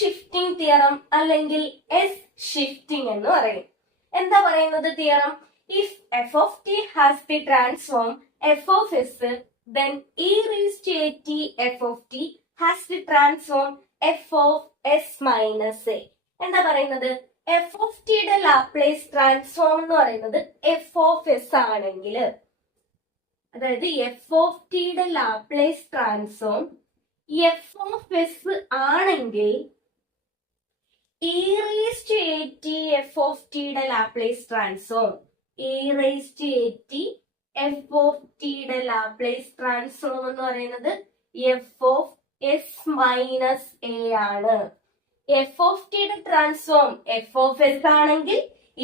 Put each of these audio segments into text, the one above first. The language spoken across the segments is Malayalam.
ഷിഫ്റ്റിംഗ് തിയറം അല്ലെങ്കിൽ എസ് ഷിഫ്റ്റിംഗ് എന്ന് പറയും. എന്താ പറയുന്നത് theorem? If F of T has the transform F of S, then e raised to at f of t has the transform f of s minus a. എന്താ പറയുന്നത്? എഫ് ഓഫ് ടിയുടെ ലാപ്ലേസ് ട്രാൻസ്ഫോം എന്ന് പറയുന്നത് എഫ് ഓഫ് എസ് ആണെങ്കിൽ, അതായത് എഫ് ഓഫ് ടിയുടെ Laplace transform F of S ആണെങ്കിൽ e raised to at f of ടിയുടെ Laplace transform e raised to at F of ടിയുടെ ലാപ്ലേസ് ട്രാൻസ്ഫോം എന്ന് പറയുന്നത് F of S minus A ആണ്. എഫ് ഓഫ് ടിയുടെ ട്രാൻസ്ഫോം എഫ് ഓഫ് എസ് ആണെങ്കിൽ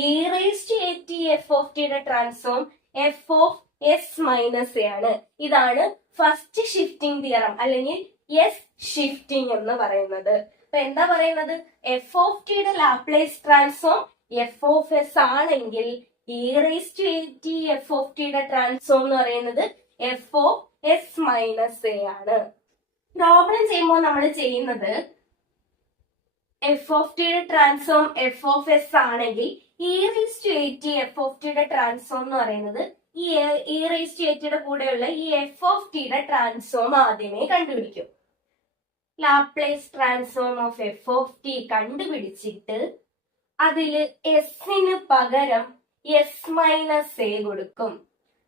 E raise to at F of ടിയുടെ transform F of S minus A ആണ്. ഇതാണ് ഫസ്റ്റ് ഷിഫ്റ്റിംഗ് തിയറം അല്ലെങ്കിൽ എസ് ഷിഫ്റ്റിംഗ് എന്ന് പറയുന്നത്. അപ്പൊ എന്താ പറയുന്നത്? എഫ് ഓഫ് ടിയുടെ Laplace transform F of S ആണെങ്കിൽ E raise to at F of ടിയുടെ ട്രാൻസ്ഫോം എന്ന് പറയുന്നത് F of S minus A ആണ്. പ്രോബ്ലം ചെയ്യുമ്പോൾ നമ്മൾ ചെയ്യുന്നത് എഫ് ഓഫ് ടിയുടെ ട്രാൻസ്ഫോം എഫ് ഓഫ് എസ് ആണെങ്കിൽ E raise to at F of ടിയുടെ ട്രാൻസ്ഫോം എന്ന് പറയുന്നത് ഇ റേസ് ടു യുടെ കൂടെയുള്ള ഈ എഫ് ഓഫ് ടിയുടെ ട്രാൻസ്ഫോം ആദ്യമേ കണ്ടുപിടിക്കും. Laplace transform of F of t കണ്ടുപിടിച്ചിട്ട് അതില് എസിന് പകരം എസ് മൈനസ് എ കൊടുക്കും.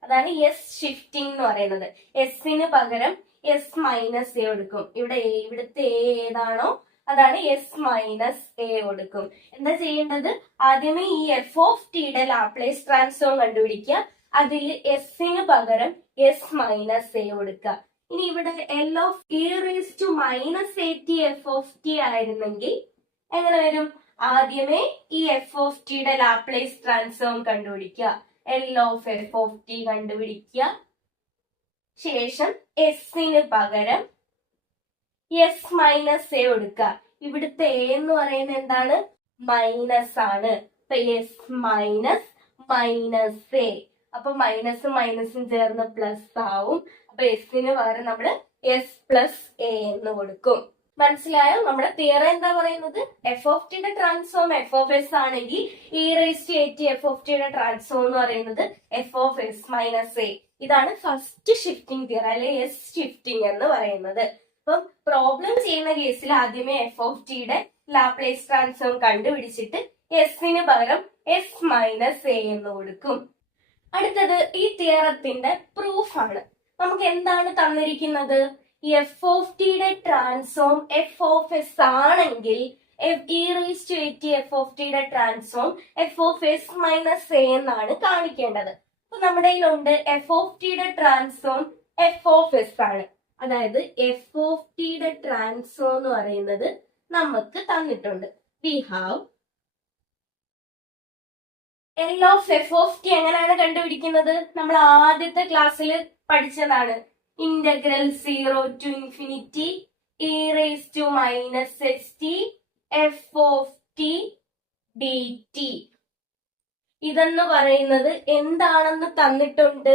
അതാണ് എസ് ഷിഫ്റ്റിംഗ് എന്ന് പറയുന്നത്. എസിന് പകരം എസ് മൈനസ് എ കൊടുക്കും. ഇവിടുത്തെ എ ഏതാണോ അതാണ് എസ് മൈനസ് എ കൊടുക്കും. എന്താ ചെയ്യേണ്ടത്? ആദ്യമേ ഈ എഫ് ഓഫ് ടിയുടെ ലാപ്ലേസ് ട്രാൻസ്ഫോം കണ്ടുപിടിക്കുക. അതിൽ എസിന് പകരം എസ് മൈനസ് എ കൊടുക്കുക. ഇനി ഇവിടെ L of E raise to minus A T F of T ആയിരുന്നെങ്കിൽ എങ്ങനെ വരും? ആദ്യമേ ഈ എഫ് ഓഫ് ടിയുടെ ലാപ്ലേസ് ട്രാൻസ്ഫോം കണ്ടുപിടിക്കുക. L of F of T കണ്ടുപിടിക്കുക. ശേഷം എസിന് പകരം എസ് മൈനസ് എ കൊടുക്കുക. ഇവിടുത്തെ എ എന്ന് പറയുന്നത് എന്താണ്? മൈനസ് ആണ്. അപ്പൊ എസ് മൈനസ് മൈനസ് എ. അപ്പൊ മൈനസും മൈനസും ചേർന്ന് പ്ലസ് ആവും. അപ്പൊ എസിന് പകരം നമ്മള് എസ് പ്ലസ് എ എന്ന് കൊടുക്കും. മനസ്സിലായോ? നമ്മുടെ തിയറം എന്താ പറയുന്നത്? എഫ് ഓഫ് ടിയുടെ ട്രാൻസ്ഫോം എഫ് ഓഫ് എസ് ആണെങ്കിൽ E raise to at F of ടിയുടെ ട്രാൻസ്ഫോം എന്ന് പറയുന്നത് F of S minus A. ഇതാണ് ഫസ്റ്റ് ഷിഫ്റ്റിംഗ് തിയറം അല്ലെ എസ് ഷിഫ്റ്റിംഗ് എന്ന് പറയുന്നത്. അപ്പം പ്രോബ്ലം ചെയ്യുന്ന കേസിൽ ആദ്യമേ എഫ് ഓഫ് ടിയുടെ ലാപ്ലേസ് ട്രാൻസ്ഫോം കണ്ടുപിടിച്ചിട്ട് എസിന് പകരം എസ് മൈനസ് എ എന്ന് കൊടുക്കും. അടുത്തത് ഈ തിയറത്തിന്റെ പ്രൂഫാണ്. നമുക്ക് എന്താണ് തന്നിരിക്കുന്നത്? എഫ് ഓഫ് ടിയുടെ ട്രാൻസ്ഫോം എഫ് ഓഫ് എസ് ആണെങ്കിൽ E raise to at F of ടിയുടെ transform F of S minus a എന്നാണ് കാണിക്കേണ്ടത്. അപ്പൊ നമ്മുടെ കയ്യിലുണ്ട് എഫ് ഓഫ് ടിയുടെ ട്രാൻസ്ഫോം എഫ് ഓഫ് എസ് ആണ്. അതായത് എഫ് ഓഫ് ടിയുടെ ട്രാൻസ്ഫോം എന്ന് പറയുന്നത് നമുക്ക് തന്നിട്ടുണ്ട്. We have L of F of T എങ്ങനെയാണ് കണ്ടുപിടിക്കുന്നത്? നമ്മൾ ആദ്യത്തെ ക്ലാസ്സിൽ പഠിച്ചതാണ്. Integral 0 to infinity e raised to minus st f of t dt. ഇതെന്ന് പറയുന്നത് എന്താണെന്ന് തന്നിട്ടുണ്ട്?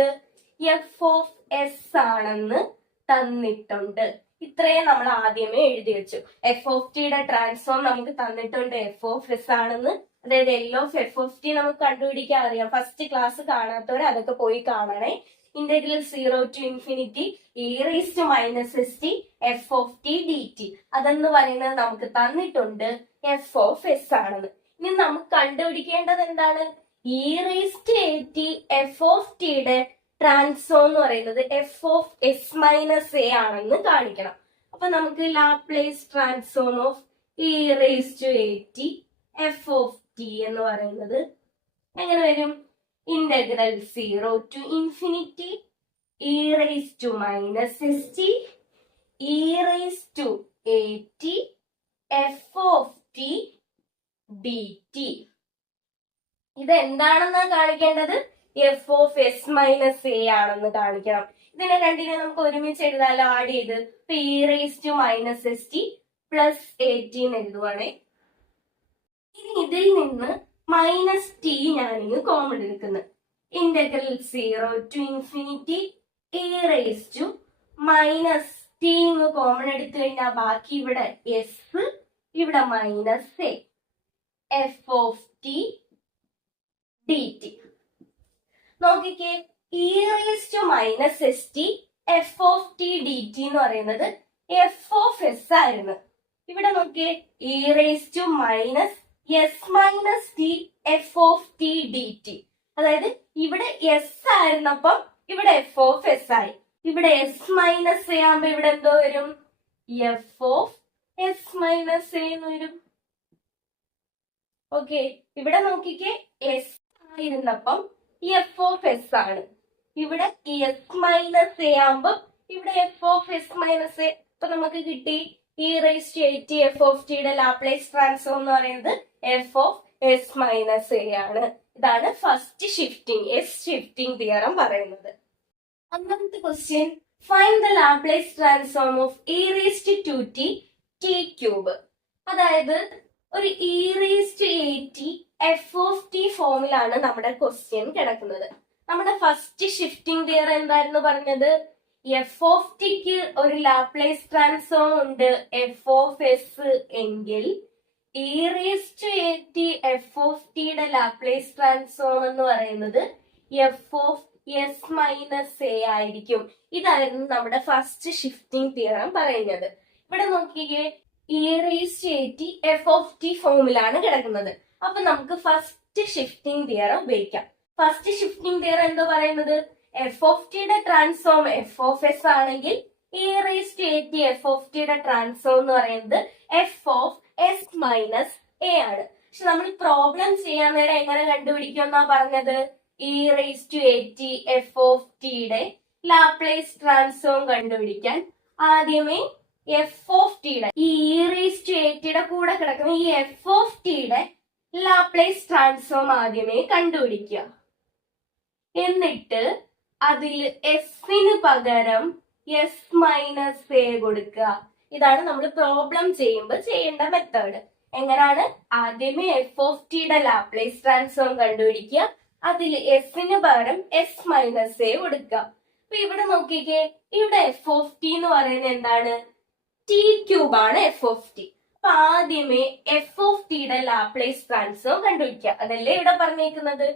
എഫ് ഓഫ് എസ് ആണെന്ന് തന്നിട്ടുണ്ട്. ഇത്രയും നമ്മൾ ആദ്യമേ എഴുതി വെച്ചു. എഫ് ഓഫ് ടിയുടെ ട്രാൻസ്ഫോം നമുക്ക് തന്നിട്ടുണ്ട് എഫ് ഓഫ് എസ് ആണെന്ന്. അതായത് L of F of T നമുക്ക് കണ്ടുപിടിക്കാൻ അറിയാം. ഫസ്റ്റ് ക്ലാസ് കാണാത്തവർ അതൊക്കെ പോയി കാണണേ. Integral 0 to infinity e raised to minus st f of t dt. അതെന്ന് പറയുന്നത് നമുക്ക് തന്നിട്ടുണ്ട് എഫ് ഓഫ് എസ് ആണെന്ന്. ഇനി നമുക്ക് കണ്ടുപിടിക്കേണ്ടത് എന്താണ്? e raised to at F of ടിയുടെ ട്രാൻസ്ഫോം എന്ന് പറയുന്നത് F of S minus A ആണെന്ന് കാണിക്കണം. അപ്പൊ നമുക്ക് Laplace transform of e raised to at F of T എന്ന് പറയുന്നത് എങ്ങനെ വരും? Integral 0 to infinity e raised to minus st e raised to at f of t dt. ഇത് എന്താണെന്നാണ് കാണിക്കേണ്ടത്? F of S minus A ആണെന്ന് കാണിക്കണം. ഇതിനെ രണ്ടിനെ നമുക്ക് ഒരുമിച്ച് എഴുതാലോ, ആഡ് ചെയ്ത്. ഇപ്പൊ e raise to minus s t plus 18 എഴുതുവാണേ. ഇനി ഇതിൽ നിന്ന് മൈനസ് ടി ഞാനിങ്ങ് കോമൺ എടുക്കുന്നത്. Integral 0 to infinity e raise to minus t ഇങ്ങ് കോമൺ എടുത്തു കഴിഞ്ഞാൽ ബാക്കി ഇവിടെ എസ് ഇവിടെ minus a f of t d t. നോക്കിക്കേ, E raise to minus s t F of t d t എന്ന് പറയുന്നത് എഫ് ഓഫ് എസ് ആയിരുന്നു. ഇവിടെ നോക്കിയേ, E raise to minus S minus T F of t d T. അതായത് ഇവിടെ എസ് ആയിരുന്നപ്പം ഇവിടെ എഫ് ഓഫ് എസ് ആയി. ഇവിടെ എസ് മൈനസ് എ ആകുമ്പോ ഇവിടെ എന്തോ വരും? F of S minus A എന്ന് വരും. ഓക്കെ, ഇവിടെ നോക്കിക്കേ, എസ് ആയിരുന്നപ്പം എഫ് ഓഫ് എസ് ആണ്. ഇവിടെ എസ് മൈനസ് എ ആകുമ്പോ ഇവിടെ F of S minus A. അപ്പൊ നമുക്ക് കിട്ടി E raise to A T F of ടിയുടെ ലാപ്ലേസ് ട്രാൻസ്ഫോം എന്ന് പറയുന്നത് F of S minus A ആണ്. ഇതാണ് first shifting, S shifting theorem പറയുന്നത്. ഒന്നാമത്തെ question, find the Laplace transform of E raise to 2t T cube. അതായത് ഒരു E raise to A T F of T ഫോമിലാണ് നമ്മുടെ ക്വസ്റ്റ്യൻ കിടക്കുന്നത്. നമ്മുടെ ഫസ്റ്റ് ഷിഫ്റ്റിംഗ് തിയർ എന്തായിരുന്നു പറഞ്ഞത്? എഫ് ഓഫ് ടിക്ക് ഒരു ലാപ്ലേസ് ട്രാൻസ്ഫോം ഉണ്ട് എഫ് ഓഫ് എസ് എങ്കിൽ E raise to A T F of ടിയുടെ ലാപ്ലേസ് ട്രാൻസ്ഫോം എന്ന് പറയുന്നത് F of S minus A ആയിരിക്കും. ഇതായിരുന്നു നമ്മുടെ ഫസ്റ്റ് ഷിഫ്റ്റിംഗ് തിയറം പറയുന്നത്. ഇവിടെ നോക്കിയേ, E raise to A T F of T ഫോമിലാണ് കിടക്കുന്നത്. അപ്പൊ നമുക്ക് ഫസ്റ്റ് ഷിഫ്റ്റിംഗ് തിയറം ഉപയോഗിക്കാം. ഫസ്റ്റ് ഷിഫ്റ്റിംഗ് തിയറം എന്തോ പറയുന്നത്? എഫ് ഓഫ് ടിയുടെ ട്രാൻസ്ഫോം എഫ് ഓഫ് എസ് ആണെങ്കിൽ E raise to A T F of ടിയുടെ ട്രാൻസ്ഫോം എന്ന് പറയുന്നത് F of S minus A ആണ്. പക്ഷെ നമ്മൾ പ്രോബ്ലം ചെയ്യാൻ നേരം എങ്ങനെ കണ്ടുപിടിക്കും എന്നാ പറഞ്ഞത്? E raise to A T F of ടിയുടെ ലാപ്ലേസ് ട്രാൻസ്ഫോം കണ്ടുപിടിക്കാൻ ആദ്യമേ എഫ് ഓഫ് ടിയുടെ ഈ റേസ് ടു എ ടിയുടെ കൂടെ കിടക്കുന്ന ഈ എഫ് ഓഫ് ടിയുടെ ലാപ്ലേസ് ട്രാൻസ്ഫോം ആദ്യമേ കണ്ടുപിടിക്കുക. എന്നിട്ട് അതിൽ എസിന് പകരം എസ് മൈനസ് എ കൊടുക്കുക. ഇതാണ് നമ്മൾ പ്രോബ്ലം ചെയ്യുമ്പോൾ ചെയ്യേണ്ട മെത്തേഡ്. എങ്ങനെയാണ്? ആദ്യമേ എഫ് ഓഫ് ടിയുടെ ലാപ്ലേസ് ട്രാൻസ്ഫോം കണ്ടുപിടിക്കുക, അതിൽ എസിന് പകരം എസ് മൈനസ് എ കൊടുക്കുക. അപ്പൊ ഇവിടെ നോക്കിക്കേ, ഇവിടെ എഫ് ഓഫ് ടി എന്ന് പറയുന്നത് എന്താണ്? ടി ക്യൂബ് ആണ് എഫ് ഓഫ് ടി. അപ്പൊ ആദ്യമേ എഫ് ഓഫ് ടിയുടെ ലാപ്ലേസ് ട്രാൻസ്ഫോം കണ്ടുപിടിക്കുക. അതല്ലേ ഇവിടെ പറഞ്ഞേക്കുന്നത്?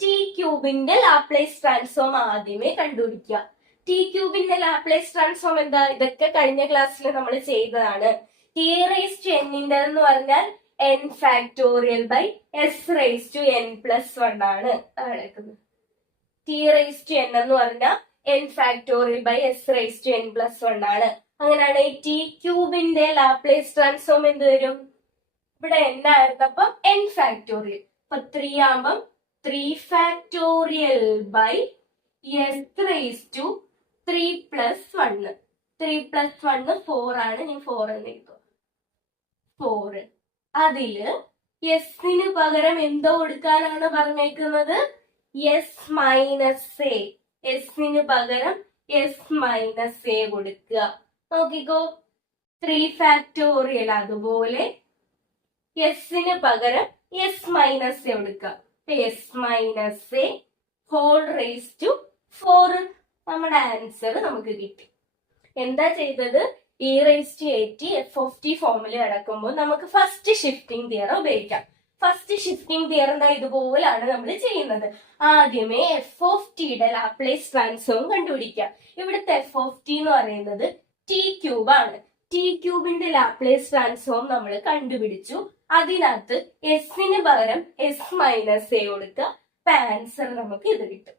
ടി ക്യൂബിന്റെ ലാപ്ലേസ് ട്രാൻസ്ഫോം ആദ്യമേ കണ്ടുപിടിക്കുക. ടി ക്യൂബിന്റെ ലാപ്ലേസ് ട്രാൻസ്ഫോം എന്താ? ഇതൊക്കെ കഴിഞ്ഞ ക്ലാസ്സിൽ നമ്മൾ ചെയ്തതാണ്. ടി റേസ് ടു എന്നിന്റെ എന്ന് പറഞ്ഞാൽ N factorial by S raise to N plus 1 ആണ് നടക്കുന്നത്. ടി റേസ് ടു എൻ എന്ന് പറഞ്ഞാൽ N factorial by S raise to N plus 1 ആണ്. അങ്ങനെയാണ് ടി ക്യൂബിന്റെ ലാപ്ലേസ് ട്രാൻസ്ഫോം എന്ത് വരും? ഇവിടെ എൻ ആയിരുന്നപ്പം എൻ ഫാക്ടോറിയൽ, അപ്പൊ 3 ആകുമ്പം 3 factorial by S raise to 3 plus 1. 3 plus 1 4 ആണ്. ഞാൻ 4 എന്ന് എഴുതും. 4. അതില് എസിന് പകരം എന്തോ കൊടുക്കാനാണ് പറഞ്ഞേക്കുന്നത്? S minus A. എസിന് പകരം എസ് മൈനസ് എ കൊടുക്കുക. നോക്കിക്കോ, 3 ഫാക്ടോറിയൽ അതുപോലെ എസിന് പകരം എസ് മൈനസ് എ കൊടുക്കുക. S minus A whole raise to 4. നമ്മുടെ ആൻസർ നമുക്ക് കിട്ടി. എന്താ ചെയ്തത്? E raise to A T F of T ഫോമിൽ കിടക്കുമ്പോൾ നമുക്ക് ഫസ്റ്റ് ഷിഫ്റ്റിംഗ് തിയറം ഉപയോഗിക്കാം. ഫസ്റ്റ് ഷിഫ്റ്റിംഗ് തിയറം എന്താ? ഇതുപോലാണ് നമ്മൾ ചെയ്യുന്നത്. ആദ്യമേ എഫ് ഓഫ് ടിയുടെ ലാപ്ലേസ് ട്രാൻസ്ഫോം കണ്ടുപിടിക്കുക. ഇവിടുത്തെ എഫ് ഓഫ് ടി എന്ന് പറയുന്നത് ടി ക്യൂബ് ആണ്. ടി ക്യൂബിന്റെ ലാപ്ലേസ് ട്രാൻസ്ഫോം നമ്മൾ കണ്ടുപിടിച്ചു. അതിനകത്ത് എസിന് പകരം എസ് മൈനസ് എ കൊടുക്കുക. അപ്പൊ ആൻസർ നമുക്ക് ഇത് കിട്ടും.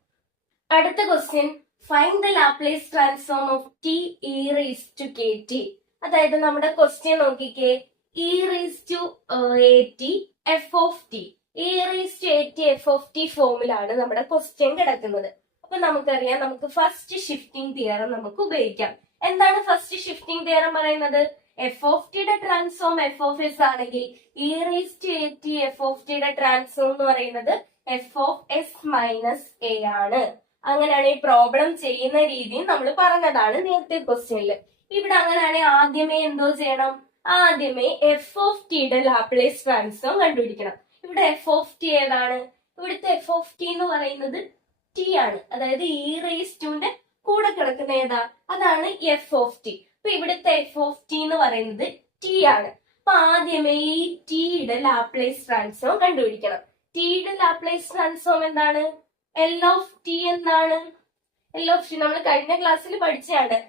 അടുത്ത question, find the Laplace transform of T E raise to K T. അതായത് നമ്മുടെ ക്വസ്റ്റ്യൻ നോക്കിക്കേ, E raise to A T F of T. E raise to A T F of T ഫോമിലാണ് നമ്മുടെ ക്വസ്റ്റ്യൻ കിടക്കുന്നത്. അപ്പൊ നമുക്കറിയാം, നമുക്ക് ഫസ്റ്റ് ഷിഫ്റ്റിംഗ് തിയറം നമുക്ക് ഉപയോഗിക്കാം. എന്താണ് ഫസ്റ്റ് ഷിഫ്റ്റിംഗ് തിയറം പറയുന്നത്? എഫ് ഓഫ് ടിയുടെ ട്രാൻസ്ഫോം എഫ് ഓഫ് എസ് ആണെങ്കിൽ E raise to A T F of ടിയുടെ ട്രാൻസ്ഫോം എന്ന് പറയുന്നത് F of S minus A ആണ്. അങ്ങനെയാണ് ഈ പ്രോബ്ലം ചെയ്യുന്ന രീതി നമ്മൾ പറഞ്ഞതാണ് നേരത്തെ ക്വസ്റ്റ്യനിൽ. ഇവിടെ അങ്ങനെയാണെങ്കിൽ ആദ്യമേ എന്തോ ചെയ്യണം? ആദ്യമേ എഫ് ഓഫ് ടിയുടെ ലാപ്ലേസ് ട്രാൻസ്ഫോം കണ്ടുപിടിക്കണം. ഇവിടെ എഫ് ഓഫ് ടി ഏതാണ്? ഇവിടുത്തെ എഫ് ഓഫ് ടി എന്ന് പറയുന്നത് ടി ആണ്. അതായത് ഇ റേസ് ടുന്റെ കൂടെ കിടക്കുന്ന ഏതാ? അതാണ് എഫ് ഓഫ് ടി. അപ്പൊ ഇവിടുത്തെ എഫ് ഓഫ് ടി എന്ന് പറയുന്നത് ടി ആണ്. അപ്പൊ ആദ്യമേ ഈ ടിയുടെ ലാപ്ലേസ് ട്രാൻസ്ഫോം കണ്ടുപിടിക്കണം. ടിയുടെ ലാപ്ലേസ് ട്രാൻസ്ഫോം എന്താണ്? എൽ ഓഫ് ടി എന്താണ്? എൽ ഓഫ് ടി നമ്മൾ കഴിഞ്ഞ ക്ലാസ്സിൽ പഠിച്ചതാണ്.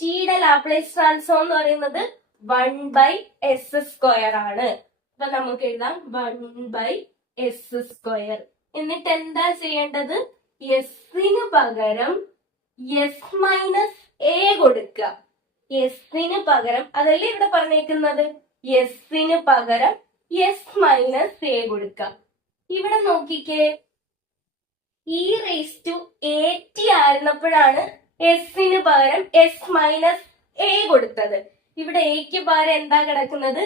ടിയുടെ ലാപ്ലേസ് ട്രാൻസ്ഫോം എന്ന് പറയുന്നത് 1/s² ആണ്. അപ്പൊ നമുക്ക് എഴുതാം 1/s². എന്നിട്ട് എന്താ ചെയ്യേണ്ടത്? എസിന് പകരം എസ് മൈനസ് എ കൊടുക്കുക. എസിന് പകരം, അതല്ലേ ഇവിടെ പറഞ്ഞേക്കുന്നത്, എസിന് പകരം എസ് മൈനസ് എ കൊടുക്കുക. ഇവിടെ നോക്കിക്കേ, E raise to A t ആയിരുന്നപ്പോഴാണ് എസിന് പകരം എസ് മൈനസ് എ കൊടുത്തത്. ഇവിടെ എക്ക് പകരം എന്താ കിടക്കുന്നത്?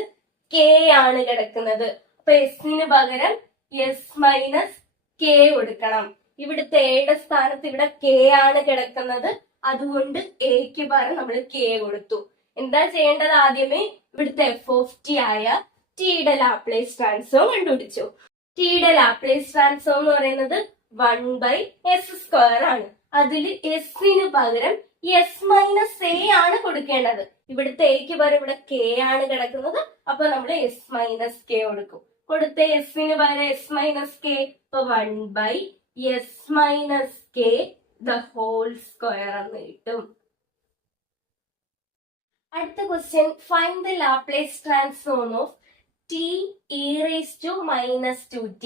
കെ ആണ് കിടക്കുന്നത്. അപ്പൊ എസിന് പകരം എസ് മൈനസ് കെ കൊടുക്കണം. ഇവിടുത്തെ എയുടെ സ്ഥാനത്ത് ഇവിടെ കെ ആണ് കിടക്കുന്നത്. അതുകൊണ്ട് എക്ക് പകരം നമ്മൾ കെ കൊടുത്തു. എന്താ ചെയ്യേണ്ടത്? ആദ്യമേ ഇവിടുത്തെ എഫ് ഓഫ് ടി ആയ ടിയുടെ ലാപ്ലേസ് ട്രാൻസ്ഫോം കണ്ടുപിടിച്ചു. ടിയുടെ ലാപ്ലേസ് ട്രാൻസ്ഫോം എന്ന് പറയുന്നത് 1/s² ആണ്. അതിൽ എസിന് പകരം എസ് മൈനസ് എ ആണ് കൊടുക്കേണ്ടത്. ഇവിടുത്തെ എക്ക് പകരം ഇവിടെ കെ ആണ് കിടക്കുന്നത്. അപ്പൊ നമ്മൾ എസ് മൈനസ് കെ കൊടുക്കും. കൊടുത്ത എസിന് പകരം എസ് മൈനസ് കെ, ഇപ്പൊ 1/s−k² എന്ന് കിട്ടും. അടുത്ത question, find the Laplace transform of T E raise to -2t.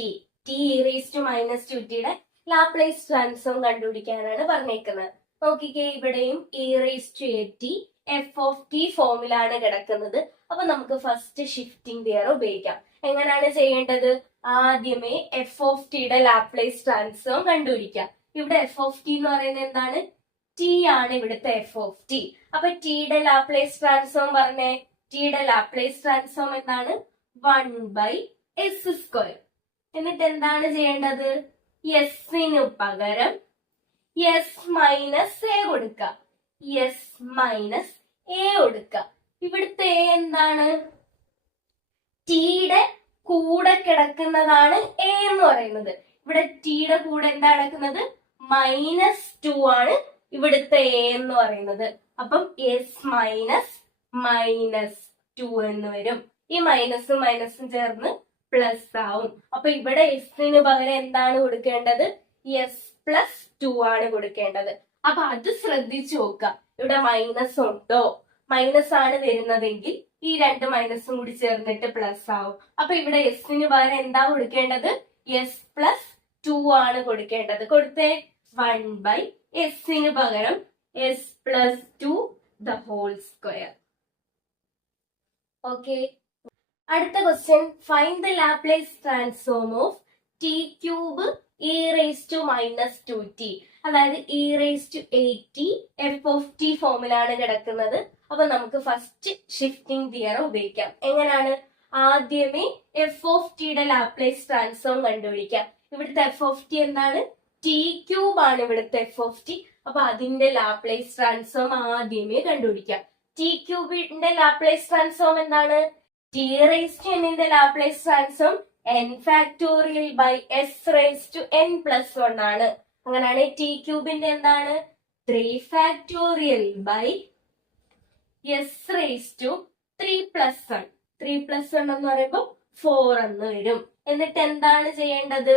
T E raise to -2tയുടെ ലാപ്ലേസ് ട്രാൻസ്ഫോം കണ്ടുപിടിക്കാനാണ് പറഞ്ഞേക്കുന്നത്. നോക്കിക്കേ, ഇവിടെയും e raise to A T F of T ഫോമിലാണ് കിടക്കുന്നത്. അപ്പൊ നമുക്ക് ഫസ്റ്റ് ഷിഫ്റ്റിംഗ് തിയറം ഉപയോഗിക്കാം. എങ്ങനെയാണ് ചെയ്യേണ്ടത്? ആദ്യമേ എഫ് ഓഫ് ടിയുടെ ലാപ്ലേസ് ട്രാൻസ്ഫോം കണ്ടുപിടിക്കാം. ഇവിടെ എഫ് ഓഫ് ടി എന്ന് പറയുന്നത് എന്താണ്? ടി ആണ് ഇവിടുത്തെ എഫ് ഓഫ് ടി. അപ്പൊ ടിയുടെ ലാപ്ലേസ് ട്രാൻസ്ഫോം പറഞ്ഞേ. ടിയുടെ ലാപ്ലേസ് ട്രാൻസ്ഫോം എന്താണ്? 1/s². എന്നിട്ട് എന്താണ് ചെയ്യേണ്ടത്? എസിന് പകരം എസ് മൈനസ് എ കൊടുക്കുക. എസ് മൈനസ് എ കൊടുക്കുക. ഇവിടുത്തെ എ എന്താണ്? ടിയുടെ കൂടെ കിടക്കുന്നതാണ് എ എന്ന് പറയുന്നത്. ഇവിടെ ടിയുടെ കൂടെ എന്താ കിടക്കുന്നത്? -2 ആണ് ഇവിടുത്തെ എ എന്ന് പറയുന്നത്. അപ്പം എസ് -2 എന്ന് വരും. ഈ മൈനസും മൈനസും ചേർന്ന് പ്ലസ് ആവും. അപ്പൊ ഇവിടെ എസിന് പകരം എന്താണ് കൊടുക്കേണ്ടത്? s+2 ആണ് കൊടുക്കേണ്ടത്. അപ്പൊ അത് ശ്രദ്ധിച്ചു നോക്കുക. ഇവിടെ മൈനസ് ഉണ്ടോ? മൈനസ് ആണ് വരുന്നതെങ്കിൽ ഈ രണ്ട് മൈനസും കൂടി ചേർന്നിട്ട് പ്ലസ് ആവും. അപ്പൊ ഇവിടെ എസിന് പകരം എന്താ കൊടുക്കേണ്ടത്? s+2 ആണ് കൊടുക്കേണ്ടത്. കൊടുത്തേ 1/s പകരം s+2². ഓക്കെ. അടുത്ത question, find the Laplace transform of t³ e raise to -2t. അതായത് e raise to 8t F of T ഫോമിലാണ് കിടക്കുന്നത്. അപ്പൊ നമുക്ക് ഫസ്റ്റ് ഷിഫ്റ്റിംഗ് തിയറം ഉപയോഗിക്കാം. എങ്ങനെയാണ്? ആദ്യമേ എഫ് ഓഫ് ടിയുടെ ലാപ്ലേസ് ട്രാൻസ്ഫോം കണ്ടുപിടിക്കാം. ഇവിടുത്തെ എഫ് ഓഫ് ടി എന്താണ്? t³ ആണ് ഇവിടുത്തെ എഫ് ഓഫ് ടി. അപ്പൊ അതിന്റെ ലാപ്ലേസ് ട്രാൻസ്ഫോം ആദ്യമേ കണ്ടുപിടിക്കാം. t³ ലാപ്ലേസ് ട്രാൻസ്ഫോം എന്താണ്? t റേസ് ടു n ന്റെ ലാപ്ലേസ് ട്രാൻസ്ഫോം n⁻s⁻n+1 ആണ്. അങ്ങനെയാണ് t³ എന്താണ്? 3⁻s⁻³ 3+1 എന്ന് പറയുമ്പോൾ 4 എന്ന് വരും. എന്നിട്ട് എന്താണ് ചെയ്യേണ്ടത്?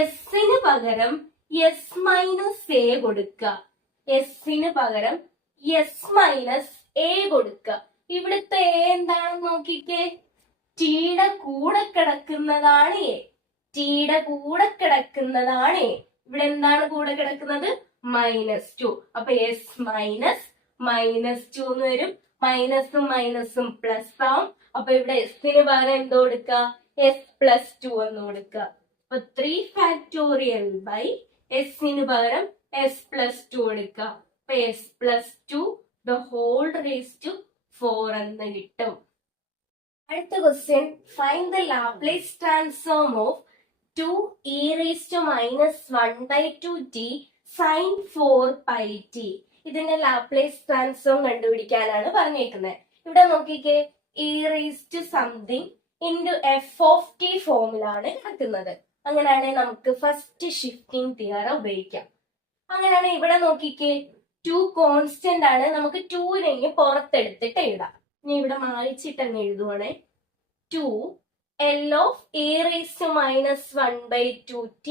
എസിന് പകരം എസ് മൈനസ് എ കൊടുക്കുക. എസിന് പകരം എസ് മൈനസ് എ കൊടുക്കുക. ഇവിടുത്തെ എ എന്താണെന്ന് നോക്കിക്കേ. ടിയുടെ കൂടെ കിടക്കുന്നതാണ് എ. ടിയുടെ കൂടെ കിടക്കുന്നതാണ് എ. ഇവിടെ എന്താണ് കൂടെ കിടക്കുന്നത്? -2. അപ്പൊ എസ് -2 എന്ന് വരും. മൈനസും മൈനസും പ്ലസ് ആവും. അപ്പൊ ഇവിടെ എസിന് പകരം എന്തോ കൊടുക്കുക? s+2 എന്ന് കൊടുക്കുക. അപ്പൊ 3⁻s പകരം s+2 കൊടുക്കുക. അപ്പൊ s+2² എന്ന് കിട്ടും. അടുത്ത question, find the Laplace transform of 2e⁻1/2t sin 4πt. ഇതിന്റെ ലാപ്ലേസ് ട്രാൻസ്ഫോം കണ്ടുപിടിക്കാനാണ് പറഞ്ഞേക്കുന്നത്. ഇവിടെ നോക്കിക്കേ, e⁻സംതിങ് ഇൻറ്റു എഫ് ഓഫ് ടി ഫോമിലാണ് കിടക്കുന്നത്. അങ്ങനെയാണെങ്കിൽ നമുക്ക് ഫസ്റ്റ് ഷിഫ്റ്റിംഗ് തിയറം ഉപയോഗിക്കാം. അങ്ങനെയാണെങ്കിൽ ഇവിടെ നോക്കിക്കേ, 2 കോൺസ്റ്റന്റ് ആണ്. നമുക്ക് 2നെ പുറത്തെടുത്തിട്ട് എഴുതാം. ഇനി ഇവിടെ മായ്ച്ചിട്ട് അങ്ങ് എഴുതുവാണേ. Two l of e raise to minus 1/2t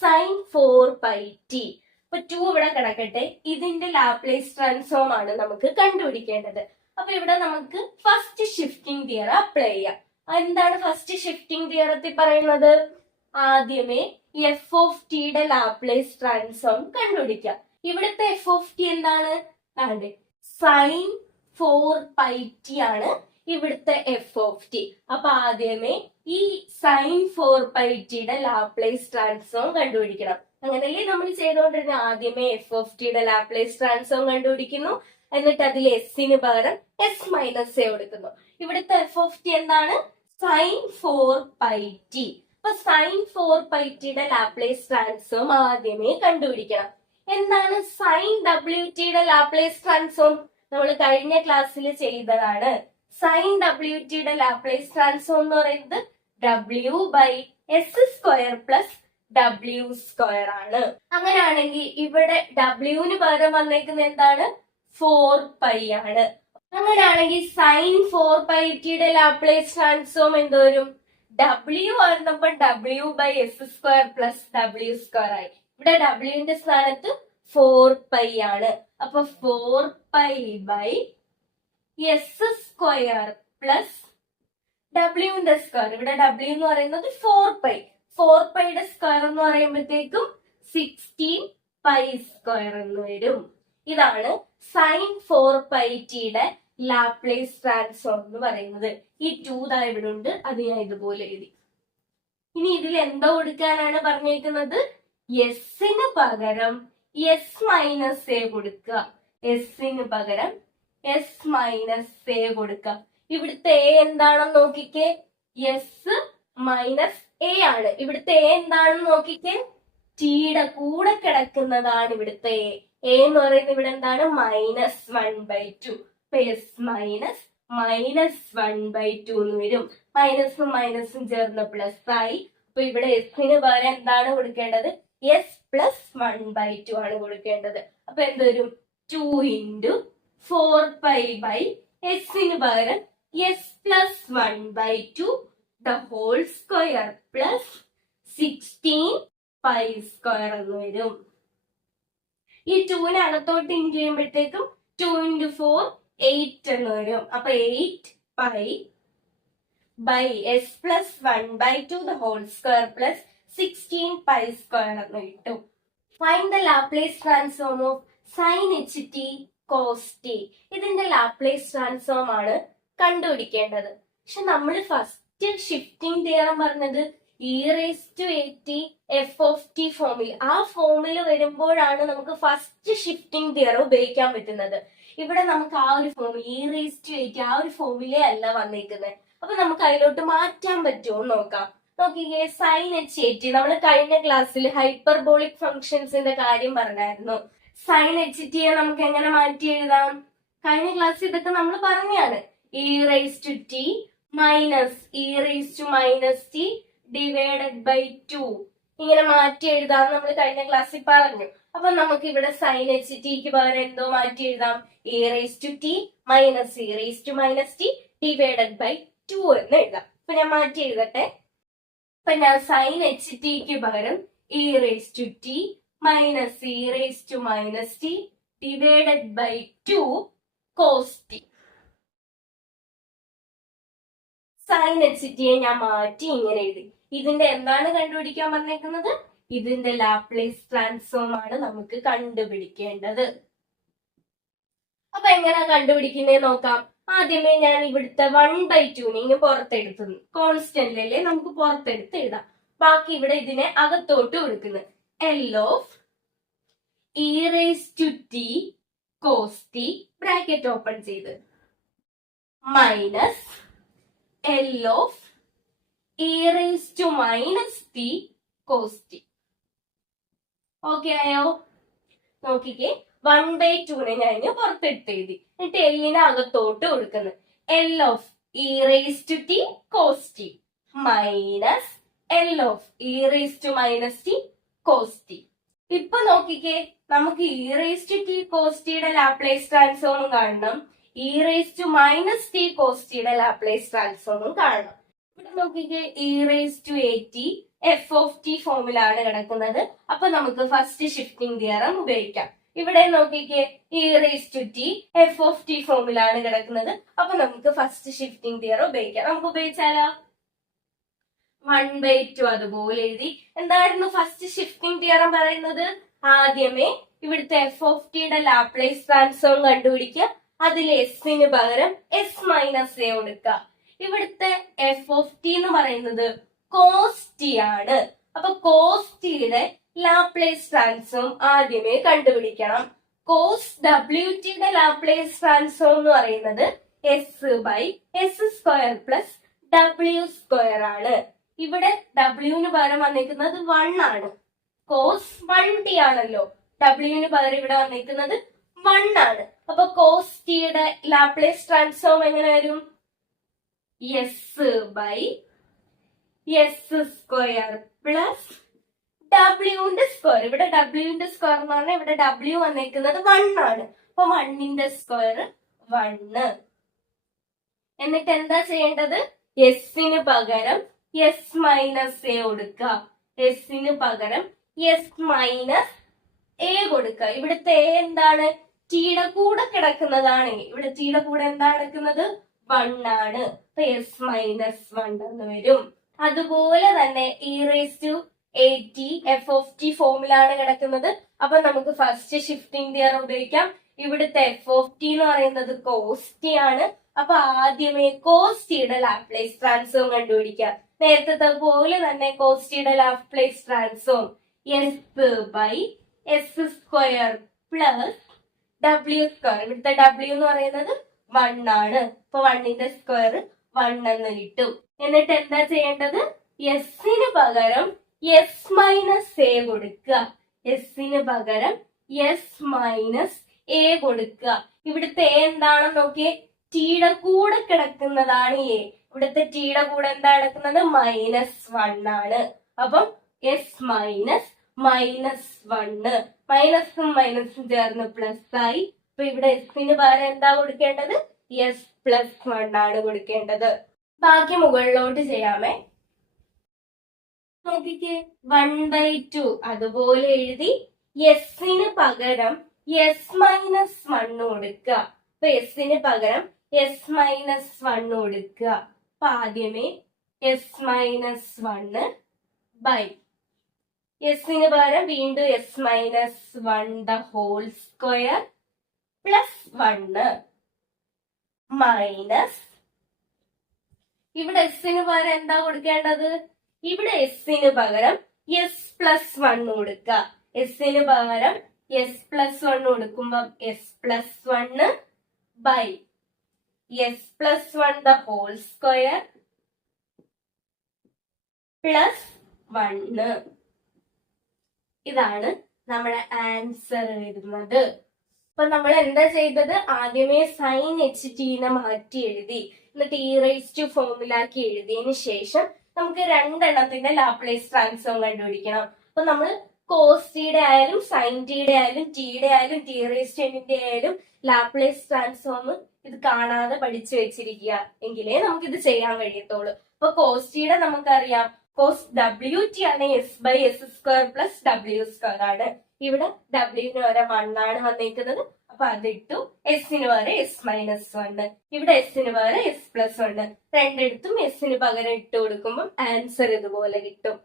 sine 4πt. അപ്പൊ 2 ഇവിടെ കിടക്കട്ടെ. ഇതിന്റെ ലാപ്ലേസ് ട്രാൻസ്ഫോം ആണ് നമുക്ക് കണ്ടുപിടിക്കേണ്ടത്. അപ്പൊ ഇവിടെ നമുക്ക് ഫസ്റ്റ് ഷിഫ്റ്റിംഗ് തിയറം അപ്ലൈ ചെയ്യാം. എന്താണ് ഫസ്റ്റ് ഷിഫ്റ്റിംഗ് തിയറത്തിൽ പറയുന്നത്? ആദ്യമേ എഫ് ഓഫ് ടിയുടെ ലാപ്ലേസ് ട്രാൻസ്ഫോം കണ്ടുപിടിക്കാം. ഇവിടുത്തെ എഫ് ഓഫ് ടി എന്താണ്? സൈൻ 4πt ആണ് ഇവിടുത്തെ എഫ് ഓഫ് ടി. അപ്പൊ ആദ്യമേ ഈ സൈൻ 4πtയുടെ ലാപ്ലേസ് ട്രാൻസ്ഫോം കണ്ടുപിടിക്കണം. അങ്ങനെയല്ലേ നമ്മൾ ചെയ്തുകൊണ്ടിരുന്ന? ആദ്യമേ എഫ് ഓഫ് ടിയുടെ ലാപ്ലേസ് ട്രാൻസ്ഫോം കണ്ടുപിടിക്കുന്നു, എന്നിട്ട് അതിൽ എസിന് പകരം എസ് മൈനസ് എ കൊടുക്കുന്നു. ഇവിടുത്തെ എഫ് ഓഫ് ടി എന്താണ്? Sine 4πt. അപ്പൊ സൈൻ 4πtയുടെ ലാപ്ലേസ് ട്രാൻസ്ഫോം ആദ്യമേ കണ്ടുപിടിക്കണം. എന്താണ് സൈൻ WTയുടെ ലാപ്ലേസ് ട്രാൻസ്ഫോം? നമ്മൾ കഴിഞ്ഞ ക്ലാസ്സിൽ ചെയ്തതാണ്. സൈൻ WTയുടെ ലാപ്ലേസ് ട്രാൻസ്ഫോം എന്ന് പറയുന്നത് W/S² + W² ആണ്. അങ്ങനെയാണെങ്കിൽ ഇവിടെ W പകരം വന്നേക്കുന്നത് എന്താണ്? 4π ആണ്. അങ്ങനെയാണെങ്കിൽ സൈൻ 4πtയുടെ ലാപ്ലേസ് ട്രാൻസ്ഫോം എന്തോരും? W ആയിരുന്നപ്പോൾ W/S² + W² ആയി. ഇവിടെ W സ്ഥാനത്ത് 4π ആണ്. അപ്പൊ 4π/S² W². ഇവിടെ W എന്ന് പറയുന്നത് 4π. 4πയുടെ സ്ക്വയർ എന്ന് പറയുമ്പോഴത്തേക്കും 16π² എന്ന് വരും. ഇതാണ് സൈൻ 4πtയുടെ ലാപ്ലേസ് ട്രാൻസ്ഫോം എന്ന് പറയുന്നത്. ഈ 2 ഇവിടെ ഉണ്ട്, അത് ഞാൻ ഇതുപോലെ എഴുതി. ഇനി ഇതിൽ എന്തോ കൊടുക്കാനാണ് പറഞ്ഞേക്കുന്നത്? എസിന് പകരം എസ് മൈനസ് എ കൊടുക്കുക. എസിന് പകരം എസ് മൈനസ് എ കൊടുക്കുക. ഇവിടുത്തെ എ എന്താണെന്ന് നോക്കിക്കേ. എസ് മൈനസ് എ ആണ്. ഇവിടുത്തെ എ എന്താണെന്ന് നോക്കിക്കേ. ടിയുടെ കൂടെ കിടക്കുന്നതാണ് ഇവിടുത്തെ എ. എന്ന് പറയുന്നത് ഇവിടെ എന്താണ്? -1/2. അപ്പൊ എസ് മൈനസ് -1/2 എന്ന് വരും. മൈനസും മൈനസും ചേർന്ന് പ്ലസ് ആയി. അപ്പൊ ഇവിടെ എസിന് പകരം എന്താണ് കൊടുക്കേണ്ടത്? എസ് പ്ലസ് 1/2 ആണ് കൊടുക്കേണ്ടത്. അപ്പൊ എന്തൊരു? 2 × 4π/എസിന് പകരം S plus 1/2 the whole square plus 16π² എന്ന് വരും. ഈ 2നെ അകത്തോട്ട് ഇൻ ചെയ്യുമ്പോഴത്തേക്കും 2 × 4 8 എന്ന് വരും. അപ്പൊ 8π/s plus 1/2 the whole square plus 16π² എന്ന് കിട്ടും. Find the Laplace transform of sin ht cos t. ഇതിന്റെ ലാപ്ലേസ് ട്രാൻസ്ഫോം ആണ് കണ്ടുപിടിക്കേണ്ടത്. പക്ഷെ നമ്മൾ ഫസ്റ്റ് ഷിഫ്റ്റിംഗ് തിയറം പറഞ്ഞത് e⁻at f(t) ഫോമിൽ. ആ ഫോമിൽ വരുമ്പോഴാണ് നമുക്ക് ഫസ്റ്റ് ഷിഫ്റ്റിംഗ് തിയറം ഉപയോഗിക്കാൻ പറ്റുന്നത്. ഇവിടെ നമുക്ക് ആ ഒരു ഫോമിൽ e⁻at ആ ഒരു ഫോമിലേ അല്ല വന്നേക്കുന്നത്. അപ്പൊ നമുക്ക് അതിലോട്ട് മാറ്റാൻ പറ്റുമോ നോക്കാം. നോക്കിക്കേ, സൈൻ HT നമ്മൾ കഴിഞ്ഞ ക്ലാസ്സിൽ ഹൈപ്പർബോളിക് ഫംഗ്ഷൻസിന്റെ കാര്യം പറഞ്ഞായിരുന്നു. സൈൻ HT നമുക്ക് എങ്ങനെ മാറ്റി എഴുതാം? കഴിഞ്ഞ ക്ലാസ്സിൽ ഇതൊക്കെ നമ്മൾ പറഞ്ഞാണ്. e⁻t മൈനസ് e⁻t /2 ഇങ്ങനെ മാറ്റി എഴുതാം നമ്മൾ കഴിഞ്ഞ ക്ലാസ്സിൽ പറഞ്ഞു. അപ്പൊ നമുക്ക് ഇവിടെ സൈൻ HTക്ക് പകരം എന്തോ മാറ്റി എഴുതാം? e⁻t മൈനസ് e⁻t /2 എന്ന് എഴുതാം. അപ്പൊ ഞാൻ മാറ്റി എഴുതട്ടെ. അപ്പൊ ഞാൻ സൈൻ HTക്ക് പകരം e⁻t minus e⁻t /2 cos t. Sine HTയെ ഞാൻ മാറ്റി ഇങ്ങനെ എഴുതി. ഇതിന്റെ എന്താണ് കണ്ടുപിടിക്കാൻ പറഞ്ഞേക്കുന്നത്? ഇതിന്റെ ലാപ്ലേസ് ട്രാൻസ്ഫോം ആണ് നമുക്ക് കണ്ടുപിടിക്കേണ്ടത്. അപ്പൊ എങ്ങനെ കണ്ടുപിടിക്കുന്നേ നോക്കാം. ആദ്യമേ ഞാൻ ഇവിടുത്തെ 1/2 ഇങ്ങ് പുറത്തെടുത്തു. കോൺസ്റ്റന്റ് അല്ലേ, നമുക്ക് പുറത്തെടുത്ത് എഴുതാം. ബാക്കി ഇവിടെ ഇതിനെ അകത്തോട്ട് കൊടുക്കുന്നത്. L of e⁻t cos t bracket open ചെയ്ത് minus L of e⁻t cos t. Okay ആയോ? നോക്കിക്കേ, 1/2 ഞാൻ പുറത്തെടുത്ത് എഴുതി. എന്നിട്ട് എല്ലിനെ അകത്തോട്ട് കൊടുക്കുന്നത്. L of e⁻t cos t minus L of e⁻t cos t. ഇപ്പൊ നോക്കിക്കേ, നമുക്ക് e⁻t cos tയുടെ ലാപ്ലേസ് ട്രാൻസ്ഫോമും കാണണം, e⁻t cos tയുടെ ലാപ്ലേസ് ട്രാൻസ്ഫോമും കാണണം. ഇവിടെ നോക്കിക്കേ e⁻at f(t) ഫോമിലാണ് കിടക്കുന്നത്. അപ്പൊ നമുക്ക് ഫസ്റ്റ് ഷിഫ്റ്റിംഗ് തിയറം ഉപയോഗിക്കാം. ഇവിടെ നോക്കിക്കേ e⁻t f(t) ഫോമിലാണ് കിടക്കുന്നത്. അപ്പൊ നമുക്ക് ഫസ്റ്റ് ഷിഫ്റ്റിംഗ് തിയറം ഉപയോഗിക്കാം. നമുക്ക് ഉപയോഗിച്ചാലോ? 1/2 അതുപോലെ എഴുതി. എന്തായിരുന്നു ഫസ്റ്റ് ഷിഫ്റ്റിംഗ് തിയറം പറയുന്നത്? ആദ്യമേ ഇവിടുത്തെ f(t)യുടെ ലാപ്ലേസ് ട്രാൻസ്ഫോം കണ്ടുപിടിക്കുക. അതിൽ എസിന് പകരം s മൈനസ് എ കൊടുക്കുക. ഇവിടുത്തെ f(t) എന്ന് പറയുന്നത് cos t ആണ്. അപ്പൊ cos t യുടെ ലാപ്ലേസ് ട്രാൻസ്ഫോം ആദ്യമേ കണ്ടുപിടിക്കണം. cos wt യുടെ ലാപ്ലേസ് ട്രാൻസ്ഫോം എന്ന് പറയുന്നത് s/s² w സ്ക്വയർ ആണ്. ഇവിടെ w പകരം വന്നിരിക്കുന്നത് 1 ആണ്. cos 1t ആണല്ലോ. w പകരം ഇവിടെ വന്നിരിക്കുന്നത് 1 ആണ്. അപ്പൊ cos t യുടെ ലാപ്ലേസ് ട്രാൻസ്ഫോം എങ്ങനെ വരും? s/s² w square. ഇവിടെ w സ്ക്വയർ എന്ന് പറഞ്ഞാൽ ഇവിടെ w വന്നിരിക്കുന്നത് 1 ആണ്. അപ്പൊ 1 സ്ക്വയർ 1. എന്നിട്ട് എന്താ ചെയ്യേണ്ടത്? എസിന് പകരം s മൈനസ് എ കൊടുക്കുക. എസിന് പകരം s മൈനസ് എ കൊടുക്കുക. ഇവിടുത്തെ എ എന്താണ്? ടിയുടെ കൂടെ കിടക്കുന്നതാണ്. ഇവിടെ ടിയുടെ കൂടെ എന്താ കിടക്കുന്നത്? 1 ആണ്. അപ്പൊ s മൈനസ് 1 എന്ന് വരും. അതുപോലെ തന്നെ e⁻at f(t) ഫോമിലാണ് കിടക്കുന്നത്. അപ്പൊ നമുക്ക് ഫസ്റ്റ് ഷിഫ്റ്റിംഗ് തിയറം ഉപയോഗിക്കാം. ഇവിടുത്തെ f(t) എന്ന് പറയുന്നത് cos t ആണ്. അപ്പൊ ആദ്യമേ cos t യുടെ ലാപ്ലേസ് ട്രാൻസ്ഫോം കണ്ടുപിടിക്കാം. നേരത്തെ പോലെ തന്നെ cos t യുടെ Laplace transform s/s² w square. ഇവിടുത്തെ w എന്ന് പറയുന്നത് 1 ആണ്. അപ്പൊ 1 സ്ക്വയർ 1 എന്ന് കിട്ടും. എന്നിട്ട് എന്താ ചെയ്യേണ്ടത്? എസിന് പകരം s മൈനസ് എ കൊടുക്കുക. എസിന് പകരം s മൈനസ് എ കൊടുക്കുക. ഇവിടുത്തെ എ എന്താണെന്ന് നോക്കിയേ. ടിയുടെ കൂടെ കിടക്കുന്നതാണ് എ. ഇവിടുത്തെ ടിയുടെ കൂടെ എന്താ കിടക്കുന്നത്? -1 ആണ്. അപ്പം s മൈനസ് -1. മൈനസും മൈനസും ചേർന്ന് പ്ലസ് ആയി. അപ്പൊ ഇവിടെ എസിന് പകരം എന്താ കൊടുക്കേണ്ടത്? s+1 ആണ് കൊടുക്കേണ്ടത്. ബാക്കി മുകളിലോട്ട് ചെയ്യാമേ. നോക്കിക്കേ 1/2 അതുപോലെ എഴുതി. എസിന് പകരം s മൈനസ് 1 കൊടുക്കുക. അപ്പൊ എസിന് പകരം s മൈനസ് 1 കൊടുക്കുക. അപ്പൊ ആദ്യമേ s മൈനസ് 1 ബൈ എസിന് പകരം വീണ്ടും s minus 1 the whole square plus 1 minus. ഇവിടെ എസിന് പകരം എന്താ കൊടുക്കേണ്ടത്? ഇവിടെ എസിന് പകരം s+1 കൊടുക്കുക. എസിന് പകരം s+1 കൊടുക്കുമ്പം s+1 by s+1 the whole square plus 1. ഇതാണ് നമ്മുടെ ആൻസർ വരുന്നത്. അപ്പൊ നമ്മൾ എന്താ ചെയ്തത്? ആദ്യമേ sin ht മാറ്റി എഴുതി. എന്നിട്ട് e⁻t ഫോമിലാക്കി എഴുതിയതിന് ശേഷം നമുക്ക് രണ്ടെണ്ണത്തിന്റെ ലാപ്ലേസ് ട്രാൻസ്ഫോം കണ്ടുപിടിക്കണം. അപ്പൊ നമ്മൾ cos t ആയാലും sin t ആയാലും t ആയാലും t⁻n ആയാലും ലാപ്ലേസ് ട്രാൻസ്ഫോം ഇത് കാണാതെ പഠിച്ചു വെച്ചിരിക്കുക. എങ്കിലേ നമുക്ക് ഇത് ചെയ്യാൻ കഴിയത്തുള്ളൂ. അപ്പൊ cos t നമുക്കറിയാം. cos wt ആണ് s/s² w² ആണ്. ഇവിടെ w ന് വരെ 1 ആണ് വന്നിരിക്കുന്നത്. അപ്പൊ അതിട്ടു. എസിന് പകരം s മൈനസ് 1. ഇവിടെ എസിന് പകരം s+1. രണ്ടിടത്തും എസിന് പകരം ഇട്ട് കൊടുക്കുമ്പോൾ ആൻസർ ഇതുപോലെ കിട്ടും.